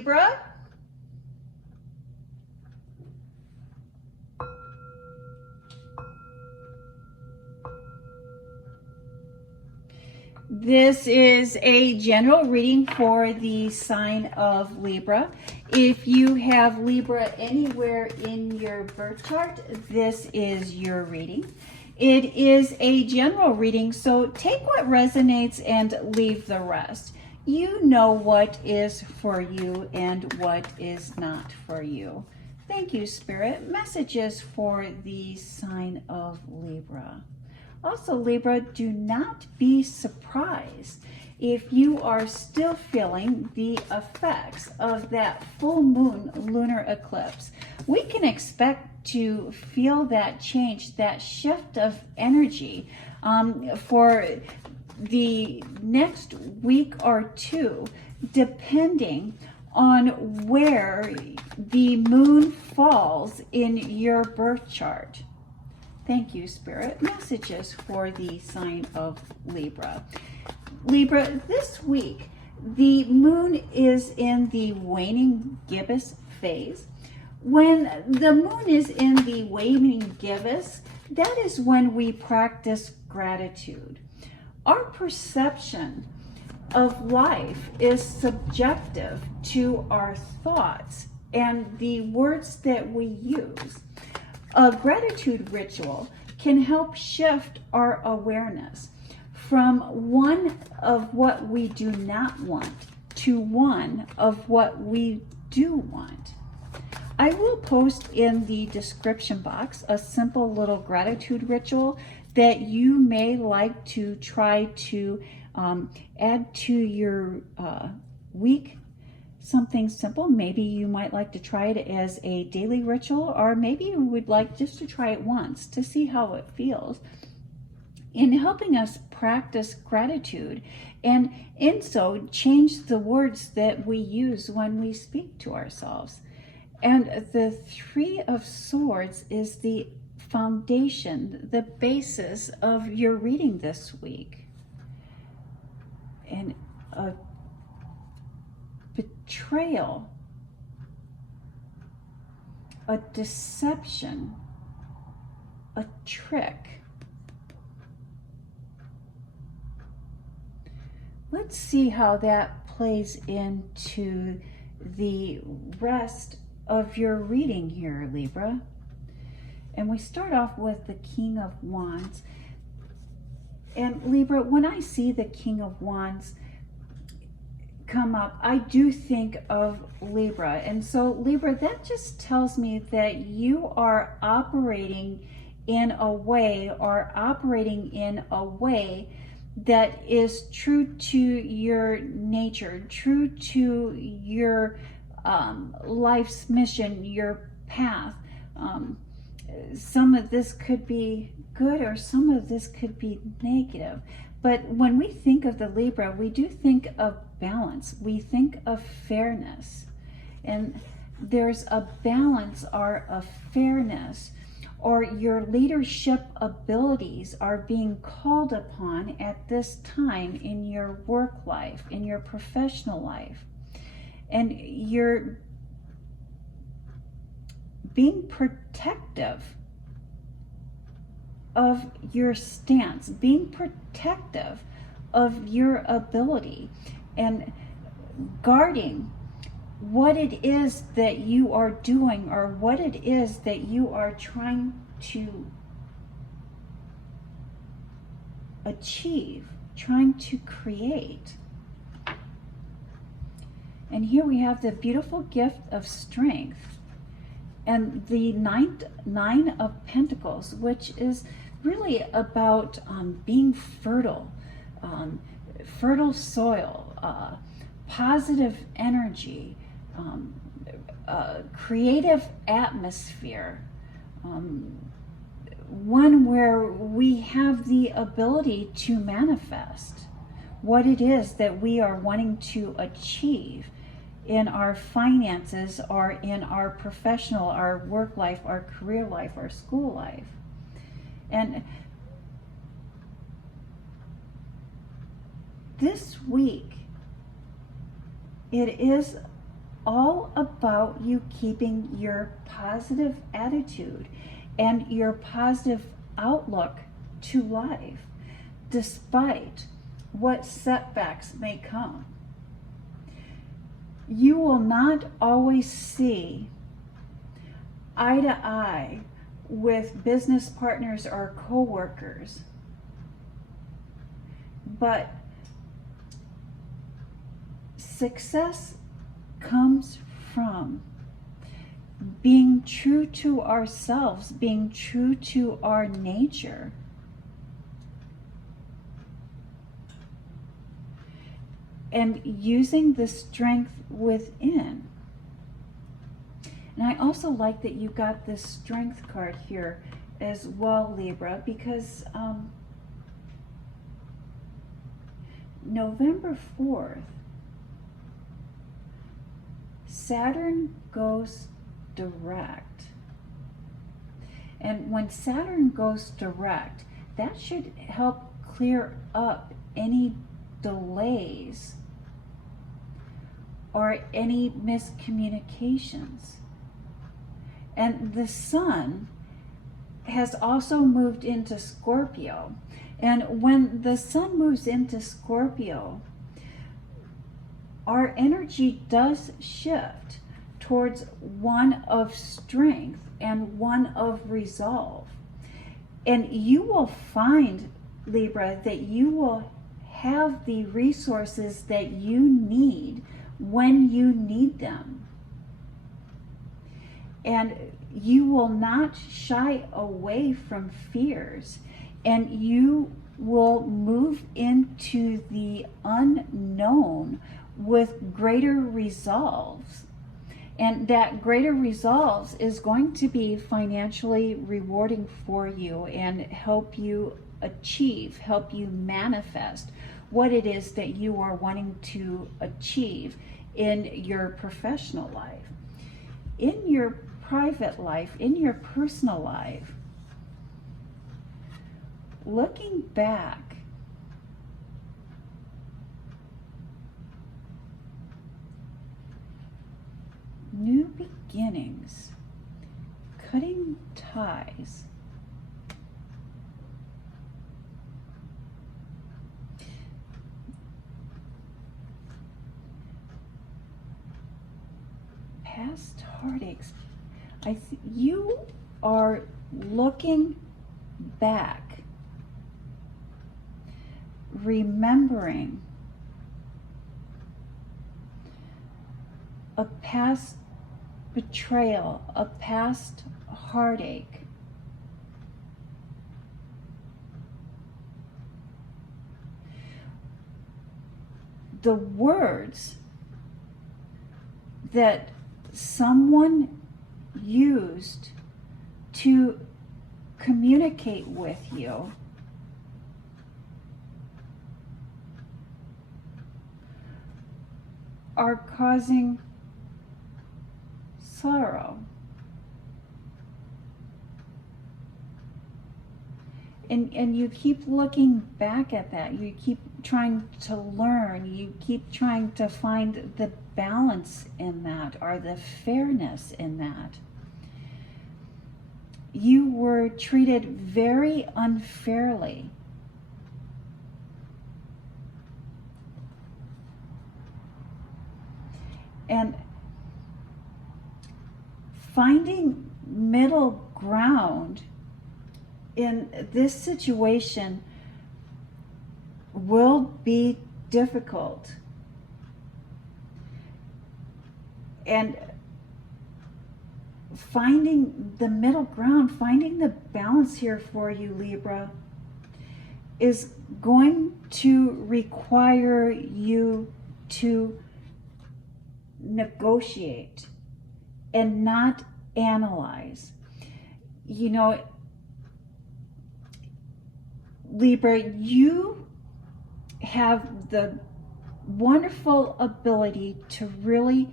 Libra. This is a general reading for the sign of Libra. If you have Libra anywhere in your birth chart, this is your reading. It is a general reading, so take what resonates and leave the rest. You know what is for you and what is not for you. Thank you, Spirit. Messages for the sign of Libra. Also, Libra, do not be surprised if you are still feeling the effects of that full moon lunar eclipse. We can expect to feel that change, that shift of energy for the next week or two, depending on where the moon falls in your birth chart. Thank you, Spirit. Messages for the sign of Libra. Libra, this week, the moon is in the waning gibbous phase. When the moon is in the waning gibbous, that is when we practice gratitude. Our perception of life is subjective to our thoughts and the words that we use. A gratitude ritual can help shift our awareness from one of what we do not want to one of what we do want. I will post in the description box a simple little gratitude ritual that you may like to try to add to your week. Something simple. Maybe you might like to try it as a daily ritual, or maybe you would like just to try it once to see how it feels in helping us practice gratitude, and in so change the words that we use when we speak to ourselves. And the Three of Swords is the foundation, the basis of your reading this week. And a betrayal, a deception, a trick. Let's see how that plays into the rest of your reading here, Libra. And we start off with the King of Wands. And Libra, when I see the King of Wands come up, I do think of Libra. And so Libra, that just tells me that you are operating in a way, that is true to your nature, true to your life's mission, your path. Some of this could be good or some of this could be negative. But when we think of the Libra, we do think of balance. We think of fairness. And there's a balance or a fairness, or your leadership abilities are being called upon at this time in your work life, in your professional life. And you're being protective of your stance, being protective of your ability, and guarding what it is that you are doing or what it is that you are trying to achieve, trying to create. And here we have the beautiful gift of strength and the Nine of Pentacles, which is really about being fertile, fertile soil, positive energy, creative atmosphere, one where we have the ability to manifest what it is that we are wanting to achieve in our finances or in our professional, our work life, our career life, our school life. And this week, it is all about you keeping your positive attitude and your positive outlook to life, despite what setbacks may come. You will not always see eye to eye with business partners or co-workers, but success comes from being true to ourselves, being true to our nature. And using the strength within. And I also like that you got this strength card here as well, Libra, because November 4th, Saturn goes direct. And when Saturn goes direct, that should help clear up any delays or any miscommunications. And the sun has also moved into Scorpio. And when the sun moves into Scorpio, our energy does shift towards one of strength and one of resolve. And you will find, Libra, that you will have the resources that you need when you need them. And you will not shy away from fears, and you will move into the unknown with greater resolves. And that greater resolves is going to be financially rewarding for you and help you achieve, help you manifest what it is that you are wanting to achieve in your professional life, in your private life, in your personal life. Looking back, new beginnings, cutting ties, past heartaches. You are looking back, remembering a past betrayal, a past heartache. The words that someone used to communicate with you are causing sorrow. And you keep looking back at that. You keep trying to learn. You keep trying to find the balance in that, or the fairness in that. You were treated very unfairly. And finding middle ground in this situation will be difficult. And finding the middle ground, finding the balance here for you, Libra, is going to require you to negotiate and not analyze. You know, Libra, you have the wonderful ability to really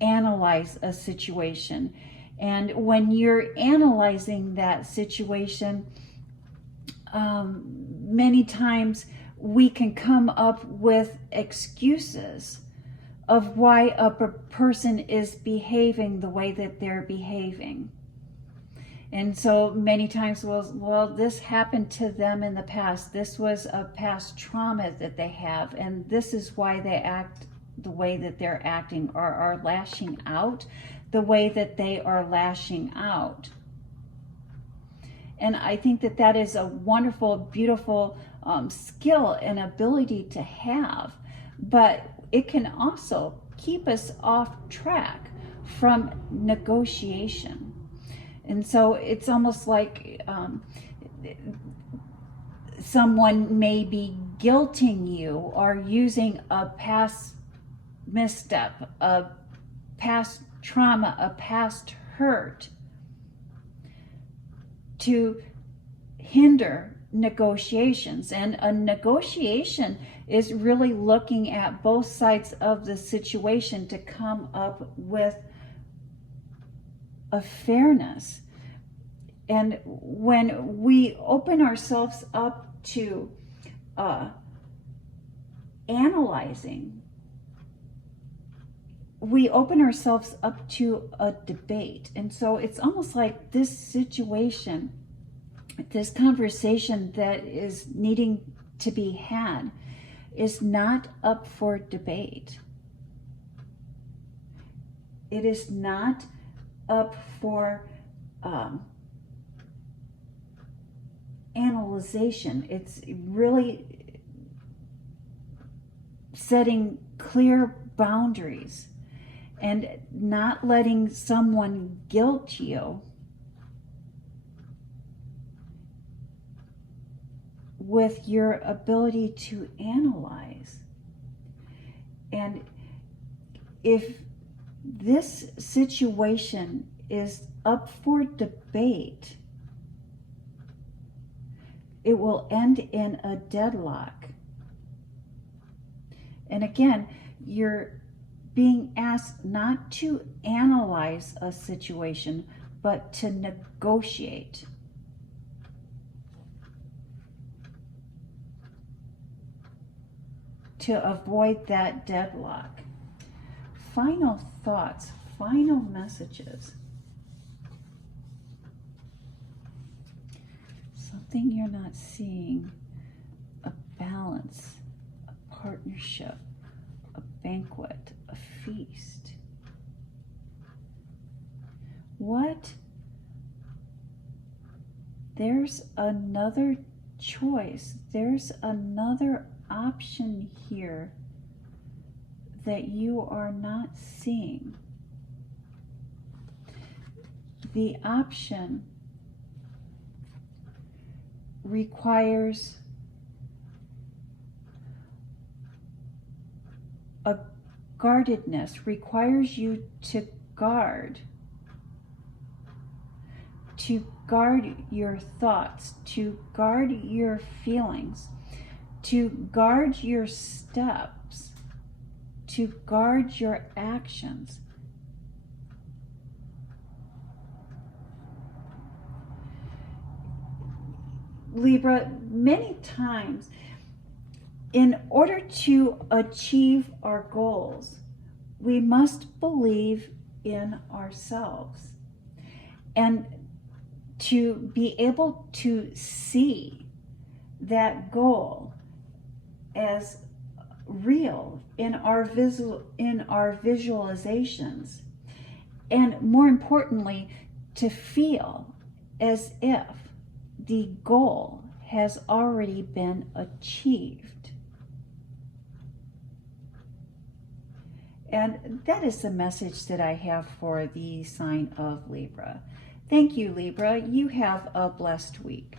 analyze a situation. And when you're analyzing that situation, many times we can come up with excuses of why a person is behaving the way that they're behaving. And so many times, well, this happened to them in the past. This was a past trauma that they have, and this is why they act the way that they're acting, or are lashing out the way that they are lashing out. And I think that that is a wonderful, beautiful skill and ability to have, but it can also keep us off track from negotiation. And so it's almost like someone may be guilting you, or using a past misstep, a past trauma, a past hurt to hinder negotiations. And a negotiation is really looking at both sides of the situation to come up with a fairness. And when we open ourselves up to analyzing, we open ourselves up to a debate. And so it's almost like this situation, this conversation that is needing to be had, is not up for debate. It is not up for analyzation. It's really setting clear boundaries and not letting someone guilt you with your ability to analyze. And if this situation is up for debate, it will end in a deadlock. And again, you're being asked not to analyze a situation, but to negotiate. To avoid that deadlock. Final thoughts, final messages. Something you're not seeing: a balance, a partnership, a banquet, a feast. What? There's another choice. There's another option here that you are not seeing. The option requires a guardedness, requires you to guard your thoughts, to guard your feelings, to guard your steps, to guard your actions. Libra, many times, in order to achieve our goals, we must believe in ourselves. And to be able to see that goal as real in our visualizations, and more importantly, to feel as if the goal has already been achieved. And that is the message that I have for the sign of Libra. Thank you, Libra. You have a blessed week.